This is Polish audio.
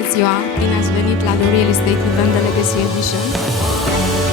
Bună ziua! Bine ați venit la The Real Estate Event de Legacy Edition.